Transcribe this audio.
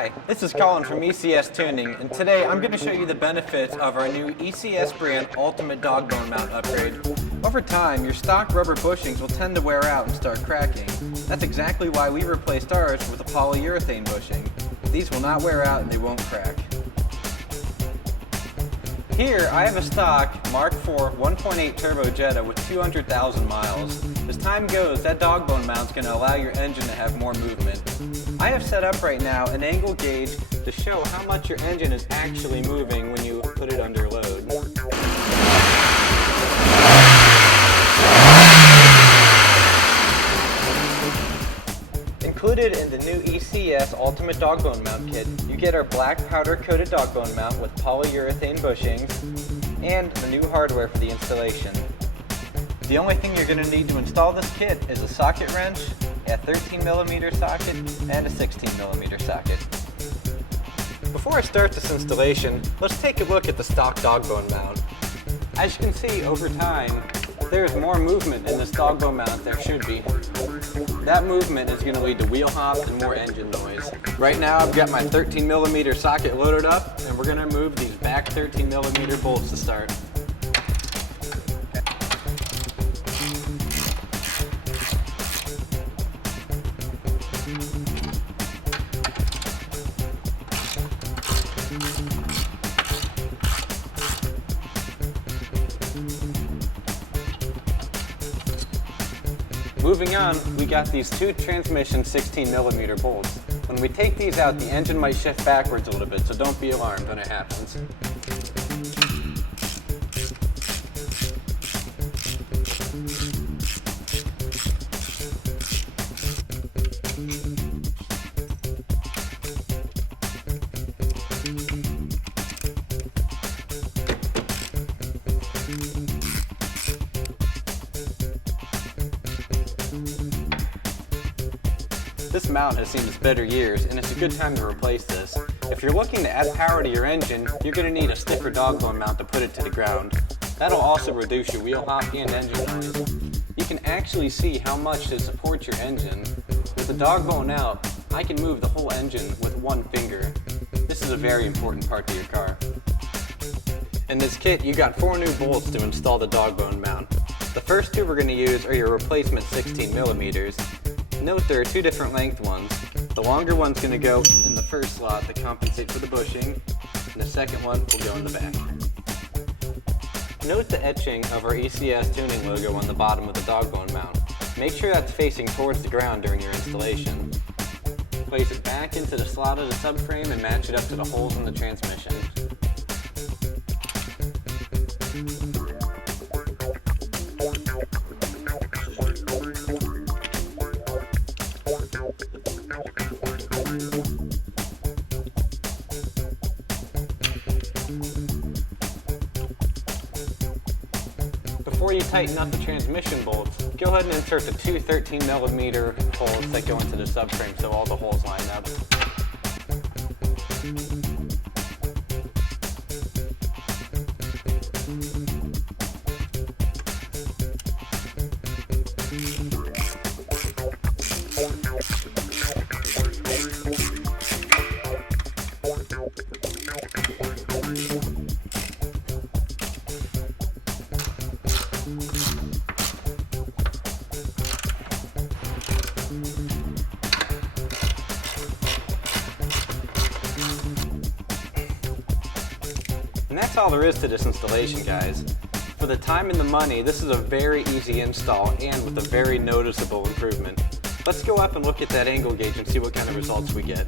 Hi, this is Colin from ECS Tuning, and today I'm going to show you the benefits of our new ECS brand Ultimate Dogbone Mount upgrade. Over time, your stock rubber bushings will tend to wear out and start cracking. That's exactly why we replaced ours with a polyurethane bushing. These will not wear out and they won't crack. Here, I have a stock Mark IV 1.8 turbo Jetta with 200,000 miles. As time goes, that Dogbone mount's going to allow your engine to have more movement. I have set up right now an angle gauge to show how much your engine is actually moving when you put it under load. Included in the new ECS Ultimate Dogbone Mount Kit, you get our black powder coated Dogbone mount with polyurethane bushings and the new hardware for the installation. The only thing you're going to need to install this kit is a socket wrench, a 13mm socket, and a 16mm socket. Before I start this installation, let's take a look at the stock Dogbone mount. As you can see, over time, there's more movement in this Dogbone mount than there should be. That movement is going to lead to wheel hops and more engine noise. Right now I've got my 13mm socket loaded up, and we're going to remove these back 13mm bolts to start. Moving on, we got these two transmission 16mm bolts. When we take these out, the engine might shift backwards a little bit, so don't be alarmed when it happens. This mount has seen its better years, and it's a good time to replace this. If you're looking to add power to your engine, you're going to need a stiffer Dogbone mount to put it to the ground. That'll also reduce your wheel hop and engine noise. You can actually see how much it supports your engine. With the Dogbone out, I can move the whole engine with one finger. This is a very important part to your car. In this kit, you got 4 new bolts to install the Dogbone mount. The first two we're going to use are your replacement 16mm. Note there are 2 different length ones. The longer one's going to go in the first slot to compensate for the bushing, and the second one will go in the back. Note the etching of our ECS Tuning logo on the bottom of the Dogbone mount. Make sure that's facing towards the ground during your installation. Place it back into the slot of the subframe and match it up to the holes in the transmission. Before you tighten up the transmission bolts, go ahead and insert the 2 13mm holes that go into the subframe so all the holes line up. And that's all there is to this installation, guys. For the time and the money, this is a very easy install and with a very noticeable improvement. Let's go up and look at that angle gauge and see what kind of results we get.